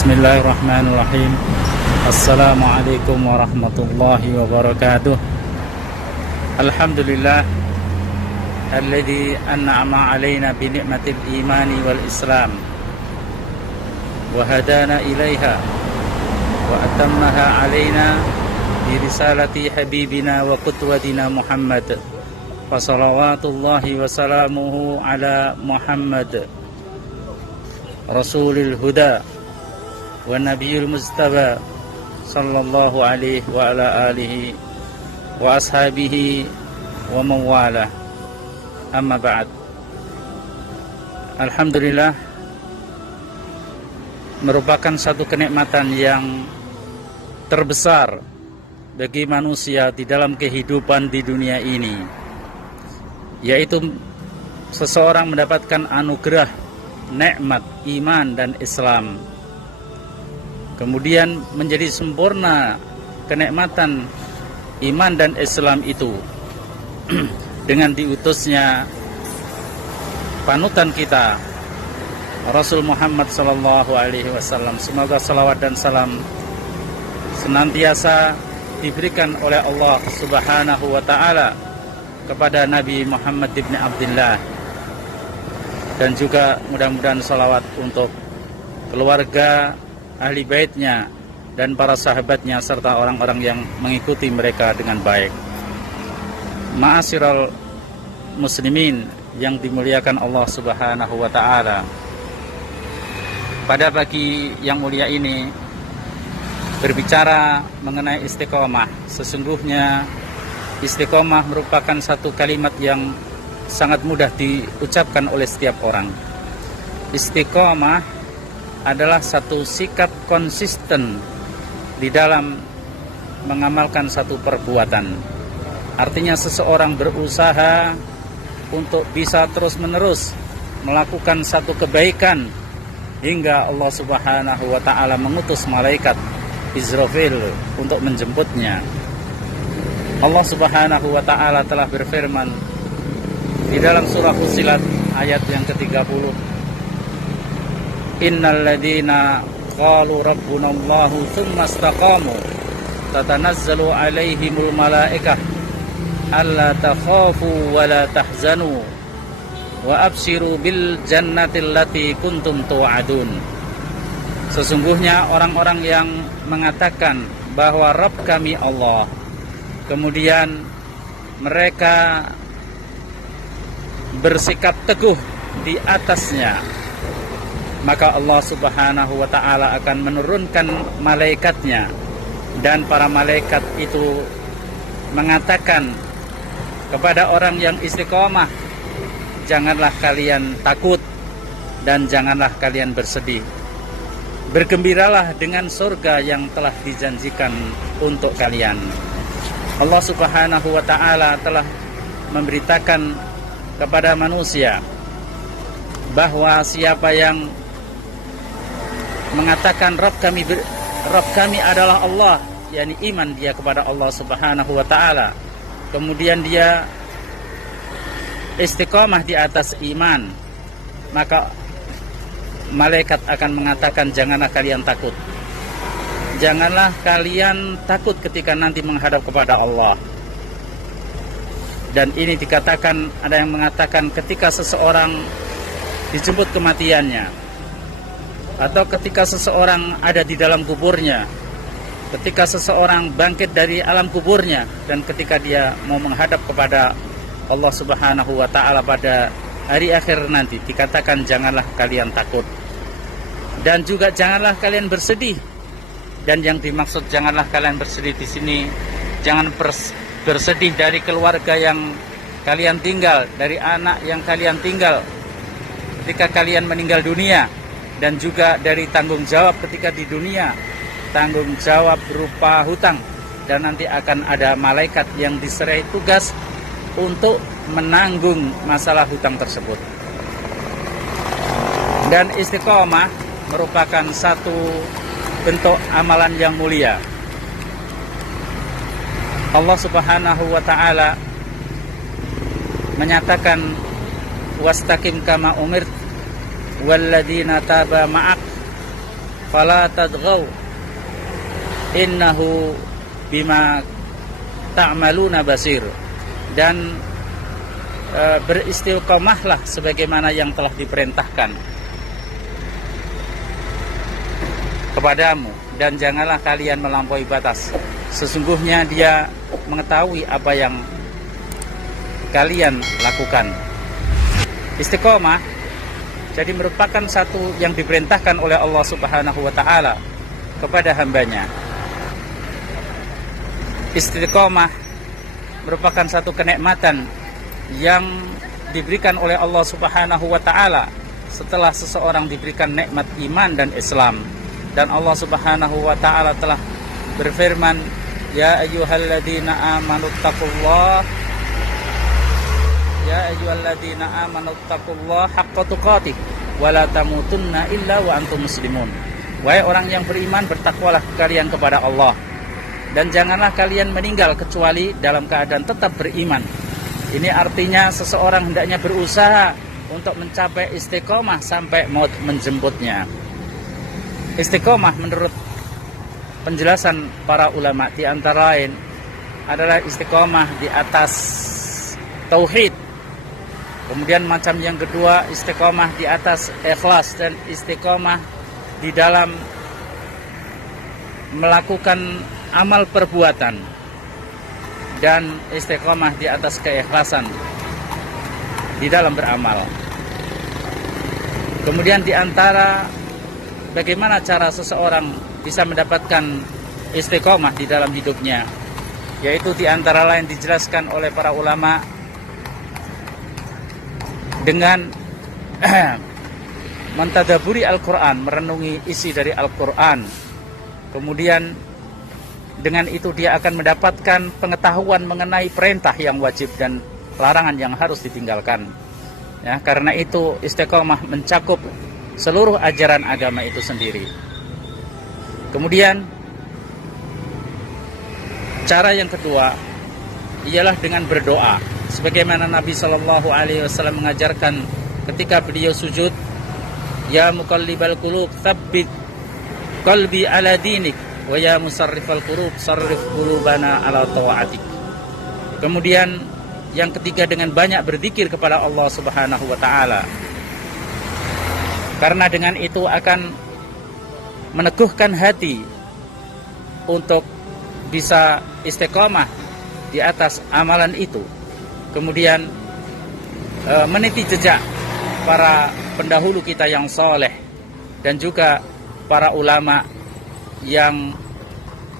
Bismillahirrahmanirrahim. Assalamualaikum warahmatullahi wabarakatuh. Alhamdulillah alladzi an'ama alaina bi ni'matil imani wal islam wa hadana ilaiha wa atammaha alaina bi risalati habibina wa qudwatina Muhammad wa salawatullahi wa salamuhu ala Muhammad Rasulil Huda wa Nabiyul Mustafa sallallahu alaihi wa ala alihi wa ashabihi wa mawala. Amma ba'd. Alhamdulillah, merupakan satu kenikmatan yang terbesar bagi manusia di dalam kehidupan di dunia ini, yaitu seseorang mendapatkan anugerah nikmat iman dan Islam, kemudian menjadi sempurna kenikmatan iman dan Islam itu dengan diutusnya panutan kita Rasul Muhammad sallallahu alaihi wasallam. Semoga salawat dan salam senantiasa diberikan oleh Allah Subhanahu wa taala kepada Nabi Muhammad ibn Abdullah, dan juga mudah-mudahan salawat untuk keluarga, ahli baitnya, dan para sahabatnya, serta orang-orang yang mengikuti mereka dengan baik. Ma'asyiral muslimin yang dimuliakan Allah Subhanahu wa ta'ala, pada pagi yang mulia ini berbicara mengenai istiqomah. Sesungguhnya istiqomah merupakan satu kalimat yang sangat mudah diucapkan oleh setiap orang. Istiqomah adalah satu sikap konsisten di dalam mengamalkan satu perbuatan. Artinya seseorang berusaha untuk bisa terus-menerus melakukan satu kebaikan hingga Allah Subhanahu wa ta'ala mengutus malaikat Israfil untuk menjemputnya. Allah Subhanahu wa ta'ala telah berfirman di dalam surah Fussilat ayat yang ke-30, Innal ladina qalu rabbunallahu tsumma istaqamu tatanazzalu alaihimul malaikah alla takhafu wa la tahzanu wa abshiru bil jannatil lati kuntum tu'adun. Sesungguhnya orang-orang yang mengatakan bahwa Rabb kami Allah, kemudian mereka bersikap teguh di atasnya, maka Allah Subhanahu wa ta'ala akan menurunkan malaikatnya, dan para malaikat itu mengatakan kepada orang yang istiqomah, janganlah kalian takut dan janganlah kalian bersedih, bergembiralah dengan surga yang telah dijanjikan untuk kalian. Allah Subhanahu wa ta'ala telah memberitakan kepada manusia bahwa siapa yang mengatakan Rabb kami adalah Allah, yakni iman dia kepada Allah Subhanahu wa ta'ala, kemudian dia istiqamah di atas iman, maka malaikat akan mengatakan janganlah kalian takut, janganlah kalian takut ketika nanti menghadap kepada Allah. Dan ini dikatakan, ada yang mengatakan ketika seseorang dijemput kematiannya, atau ketika seseorang ada di dalam kuburnya, ketika seseorang bangkit dari alam kuburnya, dan ketika dia mau menghadap kepada Allah Subhanahu wa ta'ala pada hari akhir nanti, dikatakan janganlah kalian takut dan juga janganlah kalian bersedih. Dan yang dimaksud janganlah kalian bersedih di sini, jangan bersedih dari keluarga yang kalian tinggal, dari anak yang kalian tinggal ketika kalian meninggal dunia, dan juga dari tanggung jawab ketika di dunia, tanggung jawab berupa hutang, dan nanti akan ada malaikat yang diserai tugas untuk menanggung masalah hutang tersebut. Dan istiqomah merupakan satu bentuk amalan yang mulia. Allah Subhanahu wa ta'ala menyatakan wastaqim kama umirt walladzina taba ma'ak fala tadghaw innahu bima ta'maluna basir. Dan beristiqomahlah sebagaimana yang telah diperintahkan kepadamu, dan janganlah kalian melampaui batas. Sesungguhnya Dia mengetahui apa yang kalian lakukan. Istiqomah jadi merupakan satu yang diperintahkan oleh Allah Subhanahu wa taala kepada hambanya. Istiqomah merupakan satu kenikmatan yang diberikan oleh Allah Subhanahu wa taala setelah seseorang diberikan nikmat iman dan Islam. Dan Allah Subhanahu wa taala telah berfirman, ya ayyuhalladzina amanu taqullah haqqa tuqatih wa la tamutunna illa wa antum muslimun. Wahai orang yang beriman, bertakwalah kalian kepada Allah, dan janganlah kalian meninggal kecuali dalam keadaan tetap beriman. Ini artinya seseorang hendaknya berusaha untuk mencapai istiqomah sampai maut menjemputnya. Istiqomah menurut penjelasan para ulama di antara lain adalah istiqomah di atas tauhid. Kemudian macam yang kedua, istiqomah di atas ikhlas, dan istiqomah di dalam melakukan amal perbuatan, dan istiqomah di atas keikhlasan di dalam beramal. Kemudian di antara bagaimana cara seseorang bisa mendapatkan istiqomah di dalam hidupnya, yaitu di antara lain dijelaskan oleh para ulama dengan mentadaburi Al-Quran, merenungi isi dari Al-Quran. Kemudian dengan itu dia akan mendapatkan pengetahuan mengenai perintah yang wajib dan larangan yang harus ditinggalkan. Ya, karena itu istiqomah mencakup seluruh ajaran agama itu sendiri. Kemudian cara yang kedua ialah dengan berdoa, sebagaimana Nabi Shallallahu Alaihi Wasallam mengajarkan ketika beliau sujud, ya muqallibal qulub tsabbit qalbi ala dinik, wa ya musarrifal qulub sarrif qulubana ala ta'atik. Kemudian yang ketiga dengan banyak berzikir kepada Allah Subhanahu wa taala, karena dengan itu akan meneguhkan hati untuk bisa istiqomah di atas amalan itu. Kemudian meniti jejak para pendahulu kita yang soleh, dan juga para ulama yang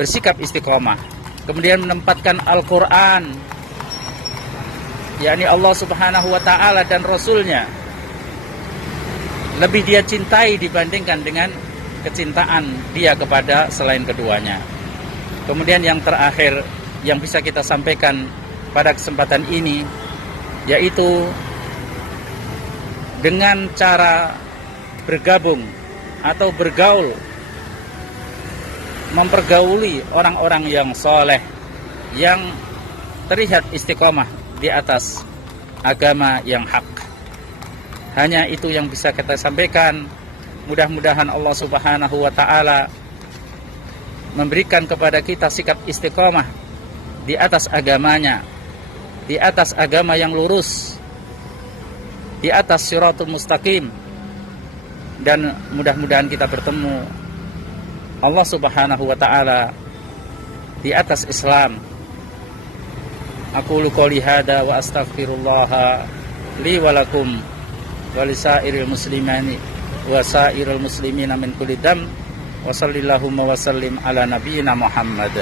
bersikap istiqomah. Kemudian menempatkan Al-Quran, yakni Allah Subhanahu wa ta'ala dan Rasulnya, lebih dia cintai dibandingkan dengan kecintaan dia kepada selain keduanya. Kemudian yang terakhir yang bisa kita sampaikan pada kesempatan ini, yaitu dengan cara bergabung atau bergaul, mempergauli orang-orang yang soleh, yang terlihat istiqomah di atas agama yang hak. Hanya itu yang bisa kita sampaikan. Mudah-mudahan Allah Subhanahu wa ta'ala memberikan kepada kita sikap istiqomah di atas agamanya, di atas agama yang lurus, di atas siratul mustaqim, dan mudah-mudahan kita bertemu Allah Subhanahu wa ta'ala di atas Islam. Aqulu qouli hada wa astaghfirullah li wa lakum wa lisairil muslimani wa sairil muslimina min kulli dam wa sallallahu wa sallim ala nabiyyina Muhammad.